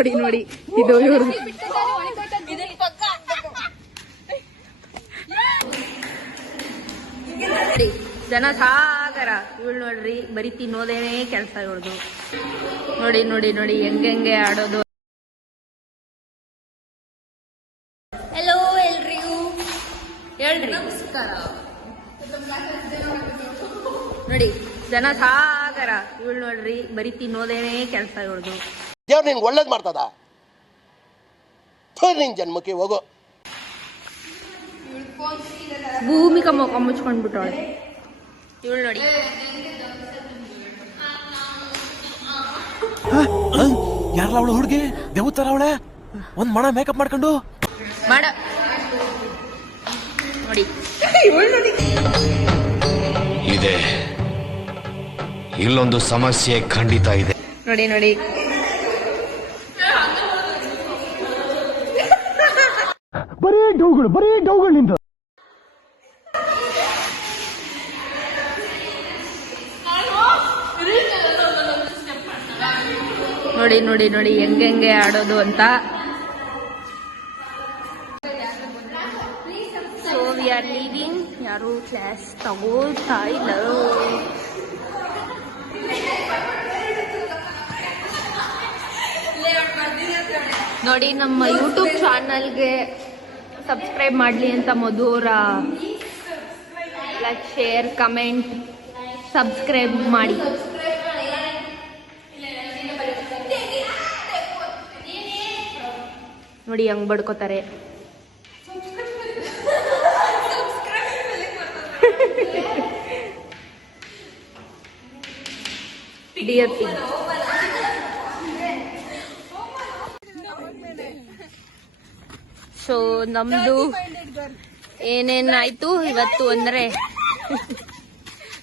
ನೋಡಿ ನೋಡಿ ಇದು ಇವರು ಜನ ಸಾಗರ. ಇವಳು ನೋಡ್ರಿ ಬರೀ ತಿನ್ನೋದೇನೇ ಕೆಲಸ ಇವಳ್ದು. ನೋಡಿ ನೋಡಿ ನೋಡಿ ಹೆಂಗೆ ಆಡೋದು. ಹೆಲೋ ಎಲ್ರಿಗೂ ಹೇಳ್ರಿ ನಮಸ್ಕಾರ. ನೋಡಿ ಜನ ಸಾಗರ. ಇವಳು ನೋಡ್ರಿ ಬರೀ ತಿನ್ನೋದೇನೇ ಕೆಲಸ ಇವಳ್ದು. ದೇವ್ರು ನಿನ್ಗೆ ಒಳ್ಳೇದು ಮಾಡ್ತದ. ನಿನ್ ಜನ್ಮಕ್ಕೆ ಹೋಗೋ. ಭೂಮಿಕ ಮೊಕ ಮುಚ್ಕೊಂಡ್ಬಿಟ್ಟವಳೆ ಇವಳು ನೋಡಿ. ಯಾರಲ್ಲ ಅವಳು ಹುಡುಗಿ ದೇವತರ ಅವಳೆ. ಒಂದ್ ಮಣ ಮೇಕಪ್ ಮಾಡ್ಕೊಂಡು ಮಾಡ ನೋಡಿ ಇದೆ. ಇಲ್ಲೊಂದು ಸಮಸ್ಯೆ ಖಂಡಿತ ಇದೆ. ನೋಡಿ ನೋಡಿ ಬರೀ ಡೌಗಳು ನಿಂದು. ನೋಡಿ ನೋಡಿ ನೋಡಿ ಹೆಂಗೆ ಆಡೋದು ಅಂತ. So we are living. ಯಾರು ಕ್ಲಾಸ್ ತಗೋತಾ ಇಲ್ಲ. ನೋಡಿ ನಮ್ಮ ಯೂಟ್ಯೂಬ್ ಚಾನಲ್ಗೆ ಸಬ್ಸ್ಕ್ರೈಬ್ ಮಾಡಲಿ ಅಂತ ಮಧುರ ಲೈಕ್ ಶೇರ್ ಕಮೆಂಟ್ ಸಬ್ಸ್ಕ್ರೈಬ್ ಮಾಡಿ. ನೋಡಿ ಹೆಂಗ್ ಬಡ್ಕೋತಾರೆ. ಡಿಯರ್ ಪಿ ಸೊ ನಮ್ದು ಏನೇನಾಯ್ತು ಇವತ್ತು ಅಂದ್ರೆ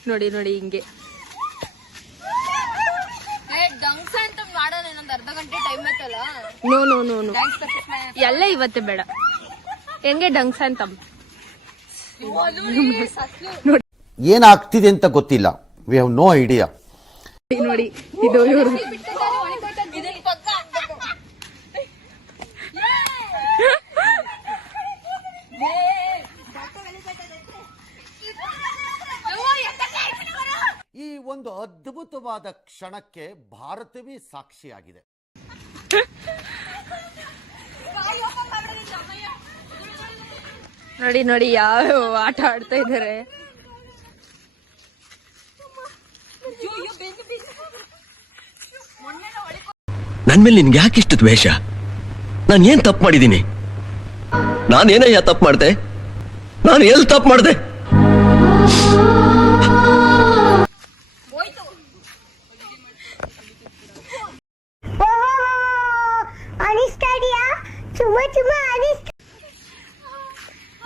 ನೋಡಿ ನೋಡಿ ಹಿಂಗೆ ನೋ ನೋ ನೋ ನೋ ಎಲ್ಲ ಇವತ್ತೇ ಬೇಡ. ಹೆಂಗೆ ಡಂಗ್ಸ್ ಅಂತ ಏನಾಗ್ತಿದೆ ಅಂತ ಗೊತ್ತಿಲ್ಲ. We have no idea. ನೋಡಿ ಇದು ಇವರು ಈ ಒಂದು ಅದ್ಭುತವಾದ ಕ್ಷಣಕ್ಕೆ ಭಾರತವೇ ಸಾಕ್ಷಿಯಾಗಿದೆ. ನೋಡಿ ನೋಡಿ ಯಾವ ಆಟ ಆಡ್ತಾ ಇದ್ದಾರೆ. ನನ್ ಮೇಲೆ ನಿನ್ಗೆ ಯಾಕಿಷ್ಟು ದ್ವೇಷ? ನಾನು ಏನ್ ತಪ್ಪು ಮಾಡಿದ್ದೀನಿ? ನಾನೇನಯ್ಯ ತಪ್ಪು ಮಾಡ್ದೆ? ನಾನು ಎಲ್ಲಿ ತಪ್ಪು ಮಾಡ್ದೆ?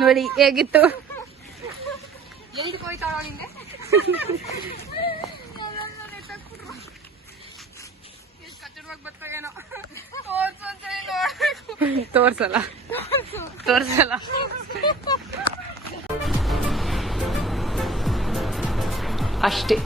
ನೋಡಿ ಹೇಗಿತ್ತು. ತೋರ್ಸಲ್ಲ ಅಷ್ಟೇ.